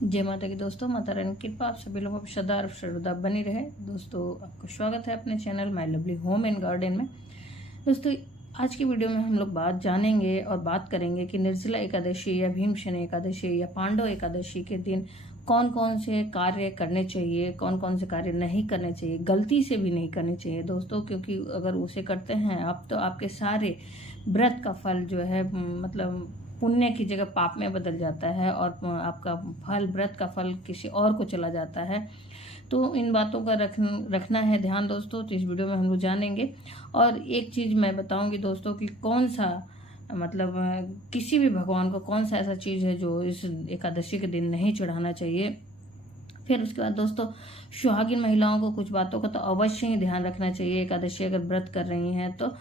जय माता की दोस्तों, माता रानी की कृपा आप सभी लोगों पर सदा और सर्वदा बनी रहे। दोस्तों आपका स्वागत है अपने channel my lovely home and garden में। दोस्तों आज की वीडियो में हम लोग बात जानेंगे और बात करेंगे कि निर्जला एकादशी या भीमसेनी एकादशी या पांडव एकादशी के दिन कौन कौन से कार्य करने चाहिए, कौन कौन से कार्य नहीं करने चाहिए, गलती से भी नहीं करने चाहिए दोस्तों। क्योंकि अगर उसे करते हैं आप तो आपके सारे व्रत का फल जो है मतलब पुण्य की जगह पाप में बदल जाता है और आपका फल, व्रत का फल किसी और को चला जाता है। तो इन बातों का रखना है ध्यान दोस्तों। तो इस वीडियो में हम लोग जानेंगे। और एक चीज़ मैं बताऊंगी दोस्तों कि कौन सा मतलब किसी भी भगवान को कौन सा ऐसा चीज़ है जो इस एकादशी के दिन नहीं चढ़ाना चाहिए। फिर उसके बाद दोस्तों सुहागिन महिलाओं को कुछ बातों का तो अवश्य ही ध्यान रखना चाहिए एकादशी अगर व्रत कर रही हैं तो।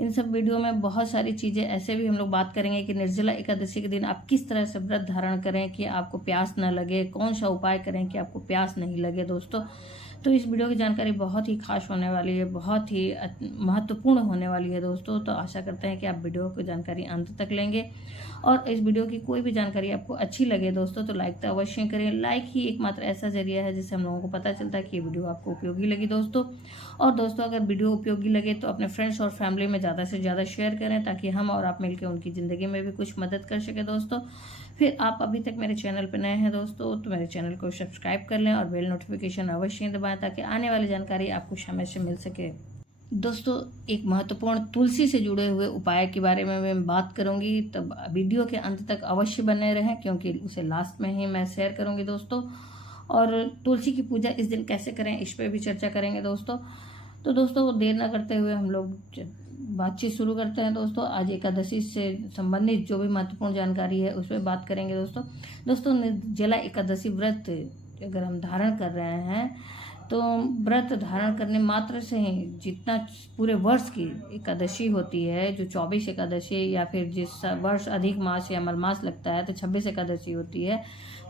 इन सब वीडियो में बहुत सारी चीज़ें ऐसे भी हम लोग बात करेंगे कि निर्जला एकादशी के दिन आप किस तरह से व्रत धारण करें कि आपको प्यास न लगे, कौन सा उपाय करें कि आपको प्यास नहीं लगे दोस्तों। तो इस वीडियो की जानकारी बहुत ही खास होने वाली है, बहुत ही महत्वपूर्ण होने वाली है दोस्तों। तो आशा करते हैं कि आप वीडियो की जानकारी अंत तक लेंगे। और इस वीडियो की कोई भी जानकारी आपको अच्छी लगे दोस्तों तो लाइक तो अवश्य करें। लाइक ही एकमात्र ऐसा जरिया है जिससे हम लोगों को पता चलता है कि ये वीडियो आपको उपयोगी लगी दोस्तों। और दोस्तों अगर वीडियो उपयोगी लगे तो अपने फ्रेंड्स और फैमिली में ज़्यादा से ज़्यादा शेयर करें ताकि हम और आप मिलकर उनकी ज़िंदगी में भी कुछ मदद कर सके दोस्तों। फिर आप अभी तक मेरे चैनल पर नए हैं दोस्तों तो मेरे चैनल को सब्सक्राइब कर लें और बेल नोटिफिकेशन अवश्य दबाएं ताकि आने वाली जानकारी आपको समय से मिल सके। दोस्तों एक महत्वपूर्ण तुलसी से जुड़े हुए उपाय के बारे में मैं बात करूंगी, तब वीडियो के अंत तक अवश्य बने रहें क्योंकि उसे लास्ट में ही मैं शेयर करूंगी दोस्तों। और तुलसी की पूजा इस दिन कैसे करें इस पर भी चर्चा करेंगे दोस्तों। तो दोस्तों देर न करते हुए हम लोग बातचीत शुरू करते हैं दोस्तों। आज एकादशी से संबंधित जो भी महत्वपूर्ण जानकारी है उस पर बात करेंगे दोस्तों। निर्जला एकादशी व्रत अगर हम धारण कर रहे हैं तो व्रत धारण करने मात्र से ही जितना पूरे वर्ष की एकादशी होती है, जो 24 एकादशी या फिर जिस वर्ष अधिक मास या मलमास लगता है तो 26 एकादशी होती है,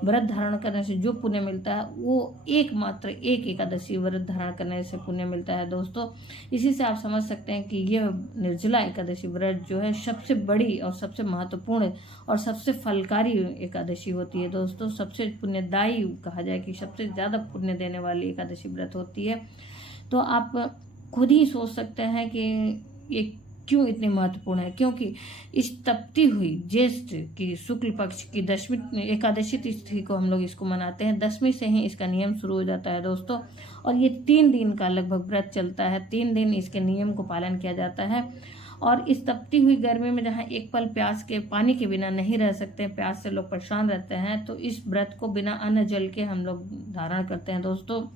व्रत धारण करने से जो पुण्य मिलता है वो एकमात्र एक एकादशी व्रत धारण करने से पुण्य मिलता है दोस्तों। इसी से आप समझ सकते हैं कि यह निर्जला एकादशी व्रत जो है सबसे बड़ी और सबसे महत्वपूर्ण और सबसे फलकारी एकादशी होती है दोस्तों। सबसे पुण्यदायी कहा जाए कि सबसे ज़्यादा पुण्य देने वाली एकादशी व्रत होती है। तो आप खुद ही सोच सकते हैं कि ये क्यों इतनी महत्वपूर्ण है। क्योंकि इस तपती हुई ज्येष्ठ की शुक्ल पक्ष की 10वीं एकादशी तिथि को हम लोग इसको मनाते हैं। 10वीं से ही इसका नियम शुरू हो जाता है दोस्तों। और ये 3 दिन का लगभग व्रत चलता है। 3 दिन इसके नियम को पालन किया जाता है। और इस तपती हुई गर्मी में जहाँ एक पल प्यास के पानी के बिना नहीं रह सकते, प्यास से लोग परेशान रहते हैं, तो इस व्रत को बिना अन्न जल के हम लोग धारण करते हैं दोस्तों।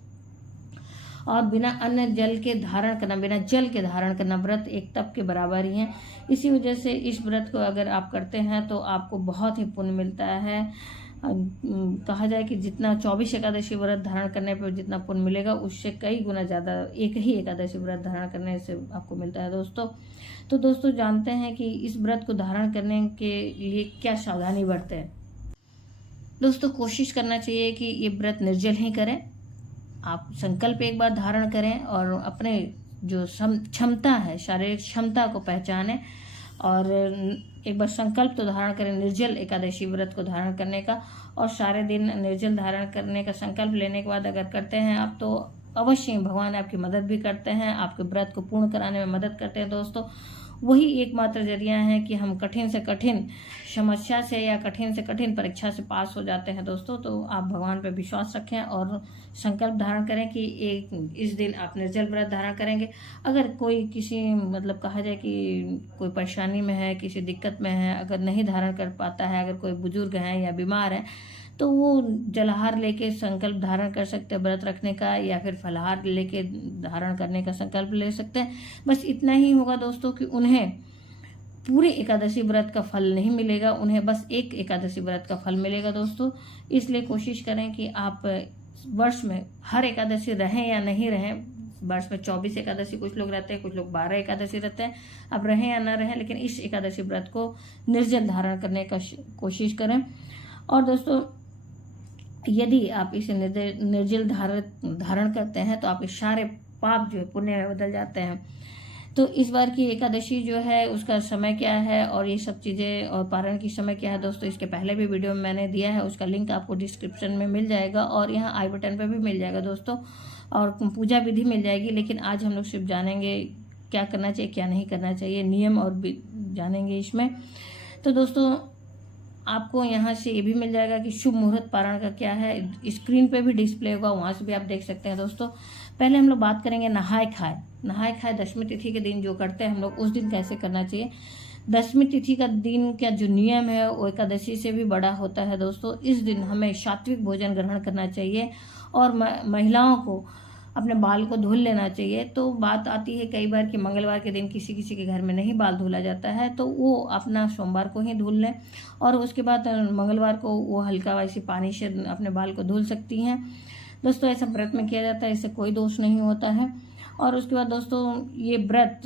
और बिना अन्न जल के धारण करना, बिना जल के धारण करना व्रत एक तप के बराबर ही है। इसी वजह से इस व्रत को अगर आप करते हैं तो आपको बहुत ही पुण्य मिलता है। कहा जाए कि जितना 24 एकादशी व्रत धारण करने पर जितना पुण्य मिलेगा उससे कई गुना ज़्यादा एक ही एकादशी व्रत धारण करने से आपको मिलता है दोस्तों। तो दोस्तों जानते हैं कि इस व्रत को धारण करने के लिए क्या सावधानी बरतें। दोस्तों कोशिश करना चाहिए कि ये व्रत निर्जल ही करें। आप संकल्प एक बार धारण करें और अपने जो क्षमता है, शारीरिक क्षमता को पहचानें और एक बार संकल्प तो धारण करें निर्जल एकादशी व्रत को धारण करने का। और सारे दिन निर्जल धारण करने का संकल्प लेने के बाद अगर करते हैं आप तो अवश्य भगवान आपकी मदद भी करते हैं, आपके व्रत को पूर्ण कराने में मदद करते हैं दोस्तों। वही एकमात्र जरिया है कि हम कठिन से कठिन समस्या से या कठिन से कठिन परीक्षा से पास हो जाते हैं दोस्तों। तो आप भगवान पर विश्वास रखें और संकल्प धारण करें कि इस दिन आप निर्जल व्रत धारण करेंगे। अगर कोई किसी मतलब कहा जाए कि कोई परेशानी में है, किसी दिक्कत में है, अगर नहीं धारण कर पाता है, अगर कोई बुजुर्ग हैं या बीमार है तो वो जलाहार लेके संकल्प धारण कर सकते हैं व्रत रखने का, या फिर फलाहार लेके धारण करने का संकल्प ले सकते हैं। बस इतना ही होगा दोस्तों कि उन्हें पूरे एकादशी व्रत का फल नहीं मिलेगा, उन्हें बस एक एकादशी व्रत का फल मिलेगा दोस्तों। इसलिए कोशिश करें कि आप वर्ष में हर एकादशी रहें या नहीं रहें, वर्ष में 24 एकादशी कुछ लोग रहते हैं, कुछ लोग 12 एकादशी रहते हैं, आप रहें या ना रहें, लेकिन इस एकादशी व्रत को निर्जल धारण करने का कोशिश करें। और दोस्तों यदि आप इसे निर्जल धारण करते हैं तो आपके सारे पाप जो है पुण्य में बदल जाते हैं। तो इस बार की एकादशी जो है उसका समय क्या है और ये सब चीज़ें और पारण की समय क्या है दोस्तों, इसके पहले भी वीडियो में मैंने दिया है, उसका लिंक आपको डिस्क्रिप्शन में मिल जाएगा और यहाँ आई बटन पे भी मिल जाएगा दोस्तों, और पूजा विधि मिल जाएगी। लेकिन आज हम लोग सिर्फ जानेंगे क्या करना चाहिए क्या नहीं करना चाहिए, नियम और जानेंगे इसमें। तो दोस्तों आपको यहाँ से ये भी मिल जाएगा कि शुभ मुहूर्त पारण का क्या है, स्क्रीन पे भी डिस्प्ले होगा, वहाँ से भी आप देख सकते हैं दोस्तों। पहले हम लोग बात करेंगे नहाए खाए दशमी तिथि के दिन जो करते हैं हम लोग, उस दिन कैसे करना चाहिए। दशमी तिथि का दिन का जो नियम है वो एकादशी से भी बड़ा होता है दोस्तों। इस दिन हमें सात्विक भोजन ग्रहण करना चाहिए और महिलाओं को अपने बाल को धुल लेना चाहिए। तो बात आती है कई बार कि मंगलवार के दिन किसी किसी के घर में नहीं बाल धुला जाता है, तो वो अपना सोमवार को ही धुल लें और उसके बाद मंगलवार को वो हल्का वैसे पानी से अपने बाल को धुल सकती हैं दोस्तों। ऐसा व्रत में किया जाता है, इससे कोई दोष नहीं होता है। और उसके बाद दोस्तों ये व्रत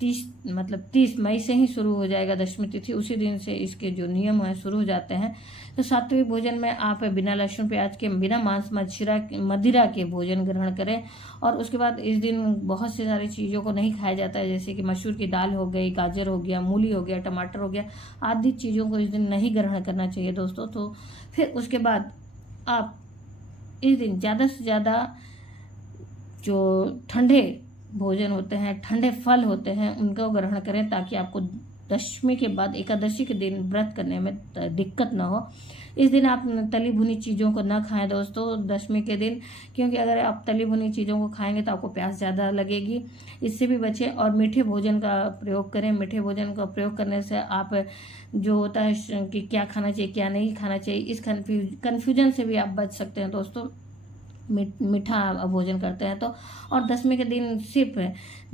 30 मई से ही शुरू हो जाएगा दशमी तिथि, उसी दिन से इसके जो नियम है शुरू हो जाते हैं। तो सात्विक भोजन में आप बिना लहसुन प्याज के, बिना मांस मदिरा के भोजन ग्रहण करें। और उसके बाद इस दिन बहुत सी सारी चीज़ों को नहीं खाया जाता है, जैसे कि मसूर की दाल हो गई, गाजर हो गया, मूली हो गया, टमाटर हो गया, आदि चीज़ों को इस दिन नहीं ग्रहण करना चाहिए दोस्तों। तो फिर उसके बाद आप इस दिन ज़्यादा से ज़्यादा जो ठंडे भोजन होते हैं, ठंडे फल होते हैं, उनको ग्रहण करें ताकि आपको दशमी के बाद एकादशी के दिन व्रत करने में दिक्कत ना हो। इस दिन आप तली भुनी चीज़ों को ना खाएं दोस्तों दशमी के दिन, क्योंकि अगर आप तली भुनी चीज़ों को खाएंगे तो आपको प्यास ज़्यादा लगेगी, इससे भी बचें। और मीठे भोजन का प्रयोग करें। मीठे भोजन का प्रयोग करने से आप जो होता है कि क्या खाना चाहिए क्या नहीं खाना चाहिए, इस कन्फ्यूजन से भी आप बच सकते हैं दोस्तों मीठा भोजन करते हैं तो। और दशमी के दिन सिर्फ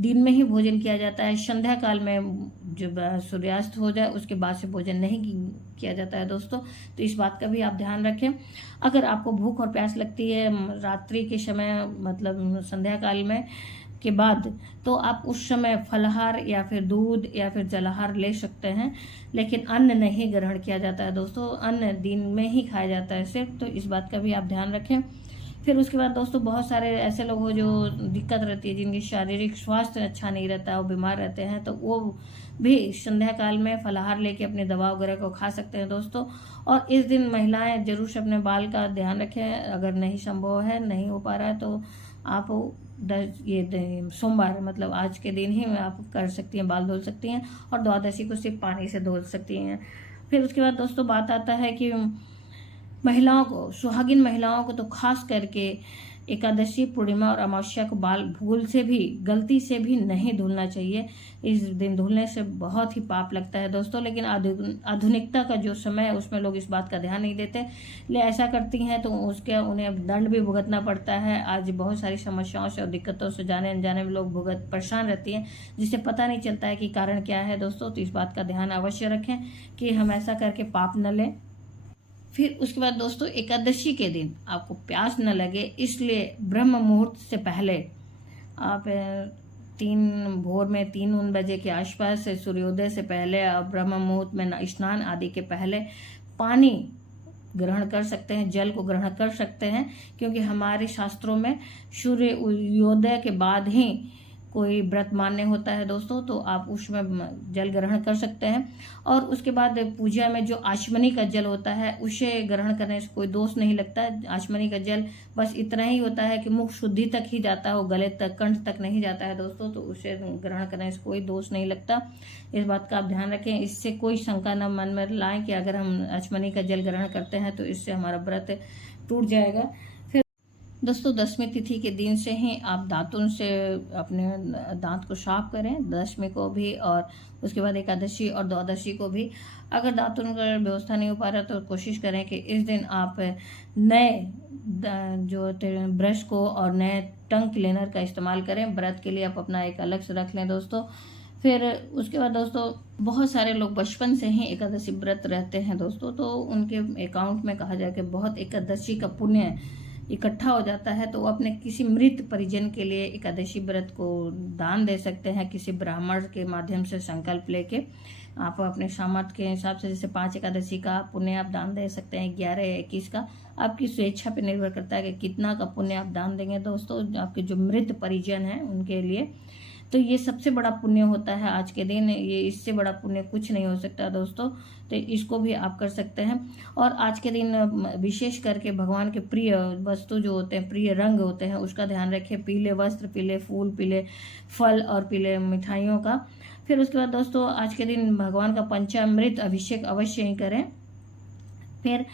दिन में ही भोजन किया जाता है, संध्या काल में जब सूर्यास्त हो जाए उसके बाद से भोजन नहीं किया जाता है दोस्तों। तो इस बात का भी आप ध्यान रखें। अगर आपको भूख और प्यास लगती है रात्रि के समय, मतलब संध्या काल में के बाद, तो आप उस समय फलाहार या फिर दूध या फिर जलाहार ले सकते हैं, लेकिन अन्न नहीं ग्रहण किया जाता है दोस्तों। अन्न दिन में ही खाया जाता है सिर्फ, तो इस बात का भी आप ध्यान रखें। फिर उसके बाद दोस्तों बहुत सारे ऐसे लोग हो जो दिक्कत रहती है, जिनकी शारीरिक स्वास्थ्य अच्छा नहीं रहता है, वो बीमार रहते हैं, तो वो भी संध्या काल में फलाहार लेके अपनी दवा वगैरह को खा सकते हैं दोस्तों। और इस दिन महिलाएं जरूर से अपने बाल का ध्यान रखें। अगर नहीं संभव है, नहीं हो पा रहा है, तो आप ये सोमवार मतलब आज के दिन ही आप कर सकती हैं, बाल धुल सकती हैं और द्वादशी को सिर्फ पानी से धुल सकती हैं। फिर उसके बाद दोस्तों बात आता है कि महिलाओं को, सुहागिन महिलाओं को तो खास करके एकादशी, पूर्णिमा और अमावस्या को बाल भूल से भी, गलती से भी नहीं धुलना चाहिए। इस दिन धुलने से बहुत ही पाप लगता है दोस्तों। लेकिन आधुनिकता का जो समय है उसमें लोग इस बात का ध्यान नहीं देते, ले ऐसा करती हैं तो उन्हें दंड भी भुगतना पड़ता है। आज बहुत सारी समस्याओं से और दिक्कतों से जाने अनजाने में लोग परेशान रहती हैं, जिससे पता नहीं चलता है कि कारण क्या है दोस्तों। तो इस बात का ध्यान अवश्य रखें कि हम ऐसा करके पाप न लें। फिर उसके बाद दोस्तों एकादशी के दिन आपको प्यास न लगे, इसलिए ब्रह्म मुहूर्त से पहले आप भोर में 3 बजे के आसपास से, सूर्योदय से पहले, आप ब्रह्म मुहूर्त में स्नान आदि के पहले पानी ग्रहण कर सकते हैं, जल को ग्रहण कर सकते हैं, क्योंकि हमारे शास्त्रों में सूर्योदय के बाद ही कोई व्रत मान्य होता है दोस्तों। तो आप उसमें जल ग्रहण कर सकते हैं। और उसके बाद पूजा में जो आचमनी का जल होता है उसे ग्रहण करने से कोई दोष नहीं लगता। आचमनी का जल बस इतना ही होता है कि मुख शुद्धि तक ही जाता है, वो गले तक, कंठ तक नहीं जाता है दोस्तों, तो उसे ग्रहण करने से कोई दोष नहीं लगता। इस बात का आप ध्यान रखें। इससे कोई शंका न मन में लाएं कि अगर हम आचमनी का जल ग्रहण करते हैं तो इससे हमारा व्रत टूट जाएगा। दोस्तों दशमी तिथि के दिन से ही आप दातुन से अपने दांत को साफ करें, दशमी को भी और उसके बाद एकादशी और द्वादशी को भी। अगर दातुन का व्यवस्था नहीं हो पा रहा तो कोशिश करें कि इस दिन आप नए जो ब्रश को और नए टंग क्लीनर का इस्तेमाल करें। व्रत के लिए आप अपना एक अलग से रख लें दोस्तों। फिर उसके बाद दोस्तों बहुत सारे लोग बचपन से ही एकादशी व्रत रहते हैं दोस्तों, तो उनके अकाउंट में कहा जाए कि बहुत एकादशी का पुण्य इकट्ठा हो जाता है, तो वो अपने किसी मृत परिजन के लिए एकादशी व्रत को दान दे सकते हैं। किसी ब्राह्मण के माध्यम से संकल्प लेके आप अपने सामर्थ्य के हिसाब से, जैसे 5 एकादशी का पुण्य आप दान दे सकते हैं, 11 या 21 का, आपकी स्वेच्छा पे निर्भर करता है कि कितना का पुण्य आप दान देंगे दोस्तों, आपके जो मृत परिजन हैं उनके लिए। तो ये सबसे बड़ा पुण्य होता है आज के दिन, ये इससे बड़ा पुण्य कुछ नहीं हो सकता दोस्तों। तो इसको भी आप कर सकते हैं। और आज के दिन विशेष करके भगवान के प्रिय वस्तु जो होते हैं, प्रिय रंग होते हैं, उसका ध्यान रखें। पीले वस्त्र, पीले फूल, पीले फल और पीले मिठाइयों का। फिर उसके बाद दोस्तों आज के दिन भगवान का पंचामृत अभिषेक अवश्य ही करें। फिर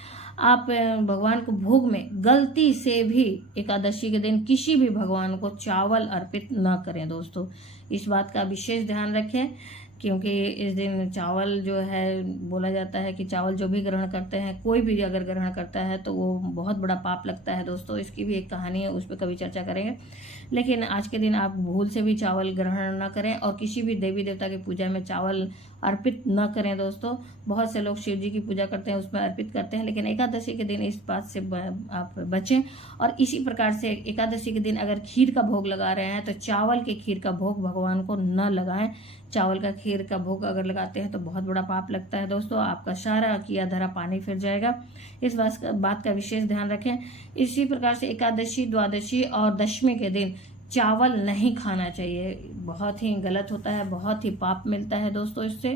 आप भगवान को भोग में गलती से भी एकादशी के दिन किसी भी भगवान को चावल अर्पित न करें दोस्तों। इस बात का विशेष ध्यान रखें, क्योंकि इस दिन चावल जो है, बोला जाता है कि चावल जो भी ग्रहण करते हैं, कोई भी अगर ग्रहण करता है तो वो बहुत बड़ा पाप लगता है दोस्तों। इसकी भी एक कहानी है, उस पर कभी चर्चा करेंगे। लेकिन आज के दिन आप भूल से भी चावल ग्रहण न करें और किसी भी देवी देवता की पूजा में चावल अर्पित न करें दोस्तों। बहुत से लोग शिव जी की पूजा करते हैं, उसमें अर्पित करते हैं, लेकिन एकादशी के दिन इस बात से आप बचें। और इसी प्रकार से एकादशी के दिन अगर खीर का भोग लगा रहे हैं तो चावल के खीर का भोग भगवान को न लगाएं। चावल का खीर का भोग अगर लगाते हैं तो बहुत बड़ा पाप लगता है दोस्तों। आपका सारा किया धरा पानी फिर जाएगा। इस बात का विशेष ध्यान रखें। इसी प्रकार से एकादशी, द्वादशी और दशमी के दिन चावल नहीं खाना चाहिए। बहुत ही गलत होता है, बहुत ही पाप मिलता है दोस्तों इससे।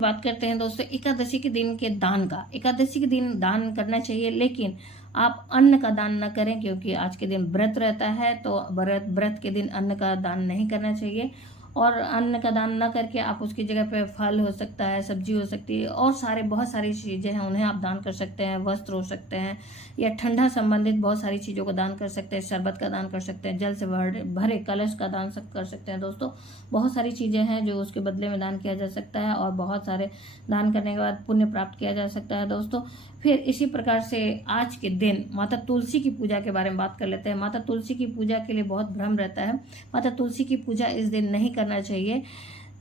बात करते हैं दोस्तों एकादशी के दिन के दान का। एकादशी के दिन दान करना चाहिए, लेकिन आप अन्न का दान न करें, क्योंकि आज के दिन व्रत रहता है। तो व्रत के दिन अन्न का दान नहीं करना चाहिए। और अन्न का दान न करके आप उसकी जगह पे फल हो सकता है, सब्जी हो सकती है, और बहुत सारी चीज़ें हैं, उन्हें आप दान कर सकते हैं। वस्त्र हो सकते हैं, या ठंडा संबंधित बहुत सारी चीज़ों का दान कर सकते हैं। शरबत का दान कर सकते हैं, जल से भरे कलश का दान कर सकते हैं दोस्तों। बहुत सारी चीज़ें हैं जो उसके बदले में दान किया जा सकता है, और बहुत सारे दान करने के बाद पुण्य प्राप्त किया जा सकता है दोस्तों। फिर इसी प्रकार से आज के दिन माता तुलसी की पूजा के बारे में बात कर लेते हैं। माता तुलसी की पूजा के लिए बहुत भ्रम रहता है। माता तुलसी की पूजा इस दिन नहीं करना चाहिए।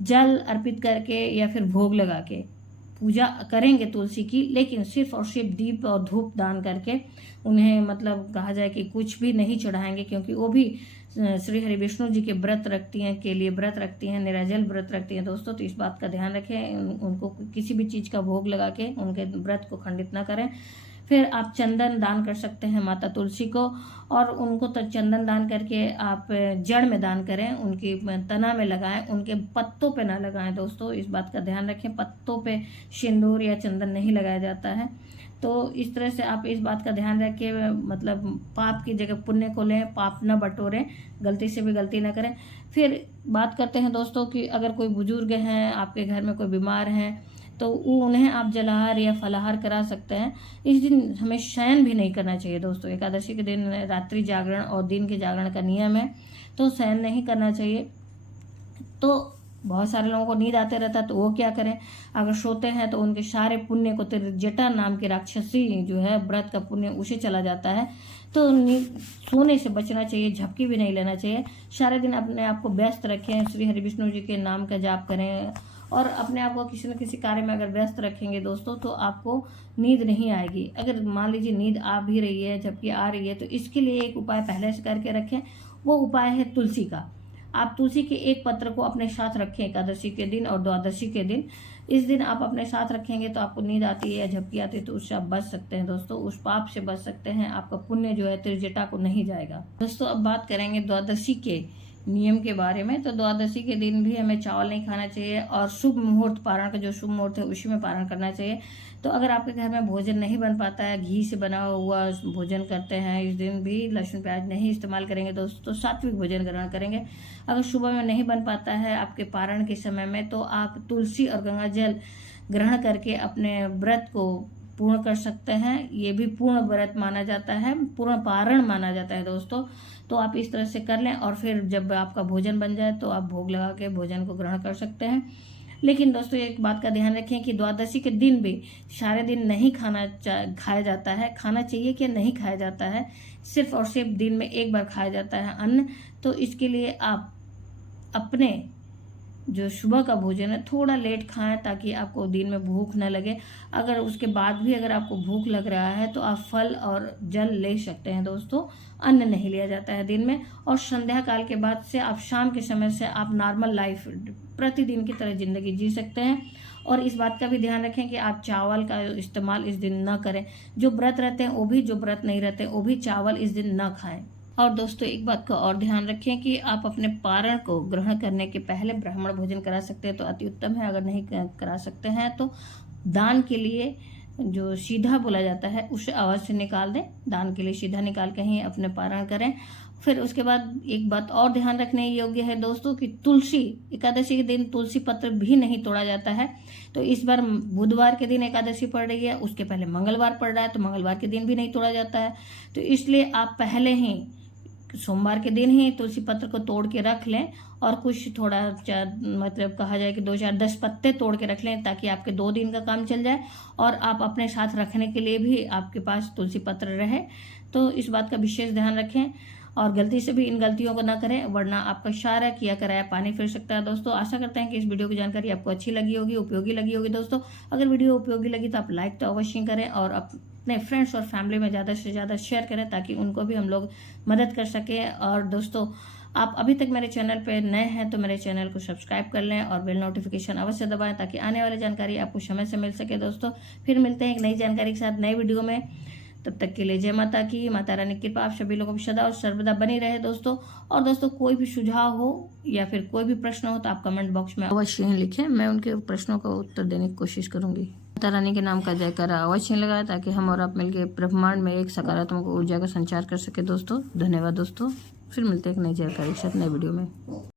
जल अर्पित करके या फिर भोग लगा के पूजा करेंगे तुलसी की, लेकिन सिर्फ और सिर्फ दीप और धूप दान करके उन्हें, मतलब कहा जाए कि कुछ भी नहीं चढ़ाएंगे, क्योंकि वो भी श्री हरि विष्णु जी के व्रत रखती हैं, के लिए व्रत रखती हैं, निराजल व्रत रखती हैं दोस्तों। तो इस बात का ध्यान रखें, उनको किसी भी चीज़ का भोग लगा के उनके व्रत को खंडित ना करें। फिर आप चंदन दान कर सकते हैं माता तुलसी को, और उनको तो चंदन दान करके आप जड़ में दान करें, उनकी तना में लगाएं, उनके पत्तों पे ना लगाएं दोस्तों। इस बात का ध्यान रखें, पत्तों पे सिंदूर या चंदन नहीं लगाया जाता है। तो इस तरह से आप इस बात का ध्यान रखें, मतलब पाप की जगह पुण्य को लें, पाप न बटोरें, गलती से भी गलती न करें। फिर बात करते हैं दोस्तों कि अगर कोई बुजुर्ग हैं, आपके घर में कोई बीमार हैं, तो उन्हें आप जलाहार या फलाहार करा सकते हैं। इस दिन हमें शयन भी नहीं करना चाहिए दोस्तों। एकादशी के दिन रात्रि जागरण और दिन के जागरण का नियम है, तो शयन नहीं करना चाहिए। तो बहुत सारे लोगों को नींद आते रहता है, तो वो क्या करें, अगर सोते हैं तो उनके सारे पुण्य को जटा नाम की राक्षसी जो है व्रत का पुण्य उसे चला जाता है। तो सोने से बचना चाहिए, झपकी भी नहीं लेना चाहिए। सारे दिन अपने आप को व्यस्त रखें, श्री हरि विष्णु जी के नाम का जाप करें, और अपने आप को किसी न किसी कार्य में अगर व्यस्त रखेंगे दोस्तों तो आपको नींद नहीं आएगी। अगर मान लीजिए नींद आ भी रही है, झपकी आ रही है, तो इसके लिए एक उपाय पहले से करके रखें। वो उपाय है तुलसी का। आप तुलसी के एक पत्र को अपने साथ रखें एकादशी के दिन और द्वादशी के दिन। इस दिन आप अपने साथ रखेंगे तो आपको नींद आती है या झपकी आती है तो उससे आप बच सकते हैं दोस्तों, उस पाप से बच सकते हैं। आपका पुण्य जो है त्रिजटा को नहीं जाएगा दोस्तों। अब बात करेंगे द्वादशी के नियम के बारे में। तो द्वादशी के दिन भी हमें चावल नहीं खाना चाहिए, और शुभ मुहूर्त, पारण का जो शुभ मुहूर्त है उसी में पारण करना चाहिए। तो अगर आपके घर में भोजन नहीं बन पाता है, घी से बना हुआ भोजन करते हैं, इस दिन भी लहसुन प्याज नहीं इस्तेमाल करेंगे दोस्तों, तो सात्विक भोजन ग्रहण करेंगे। अगर सुबह में नहीं बन पाता है आपके पारण के समय में, तो आप तुलसी और गंगा जल ग्रहण करके अपने व्रत को पूर्ण कर सकते हैं। ये भी पूर्ण व्रत माना जाता है, पूर्ण पारण माना जाता है दोस्तों। तो आप इस तरह से कर लें, और फिर जब आपका भोजन बन जाए तो आप भोग लगा के भोजन को ग्रहण कर सकते हैं। लेकिन दोस्तों एक बात का ध्यान रखें कि द्वादशी के दिन भी सारे दिन नहीं खाया जाता है। खाना चाहिए कि नहीं खाया जाता है, सिर्फ और सिर्फ दिन में एक बार खाया जाता है अन्न। तो इसके लिए आप अपने जो सुबह का भोजन है थोड़ा लेट खाएं, ताकि आपको दिन में भूख न लगे। अगर उसके बाद भी अगर आपको भूख लग रहा है तो आप फल और जल ले सकते हैं दोस्तों, अन्न नहीं लिया जाता है दिन में। और संध्या काल के बाद से आप शाम के समय से आप नॉर्मल लाइफ प्रतिदिन की तरह जिंदगी जी सकते हैं। और इस बात का भी ध्यान रखें कि आप चावल का इस्तेमाल इस दिन न करें। जो व्रत रहते हैं वो भी, जो व्रत नहीं रहते वो भी चावल इस दिन न खाएं। और दोस्तों एक बात का और ध्यान रखें कि आप अपने पारण को ग्रहण करने के पहले ब्राह्मण भोजन करा सकते हैं तो अति उत्तम है। अगर नहीं करा सकते हैं तो दान के लिए जो सीधा बोला जाता है उसे अवश्य निकाल दें। दान के लिए सीधा निकाल के ही अपने पारण करें। फिर उसके बाद एक बात और ध्यान रखने योग्य है दोस्तों कि तुलसी एकादशी के दिन तुलसी पत्र भी नहीं तोड़ा जाता है। तो इस बार बुधवार के दिन एकादशी पड़ रही है, उसके पहले मंगलवार पड़ रहा है, तो मंगलवार के दिन भी नहीं तोड़ा जाता है। तो इसलिए आप पहले ही सोमवार के दिन ही तुलसी पत्र को तोड़ के रख लें और कुछ थोड़ा मतलब कहा जाए कि 2-4-10 पत्ते तोड़ के रख लें ताकि आपके 2 दिन का काम चल जाए और आप अपने साथ रखने के लिए भी आपके पास तुलसी पत्र रहे। तो इस बात का विशेष ध्यान रखें और गलती से भी इन गलतियों को ना करें, वरना आपका सारा किया कराया पानी फिर सकता है। दोस्तों आशा करते हैं कि इस वीडियो की जानकारी आपको अच्छी लगी होगी, उपयोगी लगी होगी। दोस्तों अगर वीडियो उपयोगी लगी तो आप लाइक तो अवश्य करें और अपने फ्रेंड्स और फैमिली में ज़्यादा से ज़्यादा शेयर करें ताकि उनको भी हम लोग मदद कर सकें। और दोस्तों आप अभी तक मेरे चैनल पर नए हैं तो मेरे चैनल को सब्सक्राइब कर लें और बेल नोटिफिकेशन अवश्य दबाएं ताकि आने वाली जानकारी आपको समय से मिल सके। दोस्तों फिर मिलते हैं एक नई जानकारी के साथ नए वीडियो में। तब तक के लिए जय माता की, माता रानी की कृपा आप सभी लोगों को सदा और सर्वदा बनी रहे दोस्तों। और दोस्तों कोई भी सुझाव हो या फिर कोई भी प्रश्न हो तो आप कमेंट बॉक्स में अवश्य लिखें, मैं उनके प्रश्नों का उत्तर देने की कोशिश करूंगी। माता रानी के नाम का जयकारा अवश्य लगाए ताकि हम और आप मिलकर ब्रह्मांड में एक सकारात्मक ऊर्जा का संचार कर सके। दोस्तों धन्यवाद दोस्तों, फिर मिलते हैं एक नई जानकारी के साथ नए वीडियो में।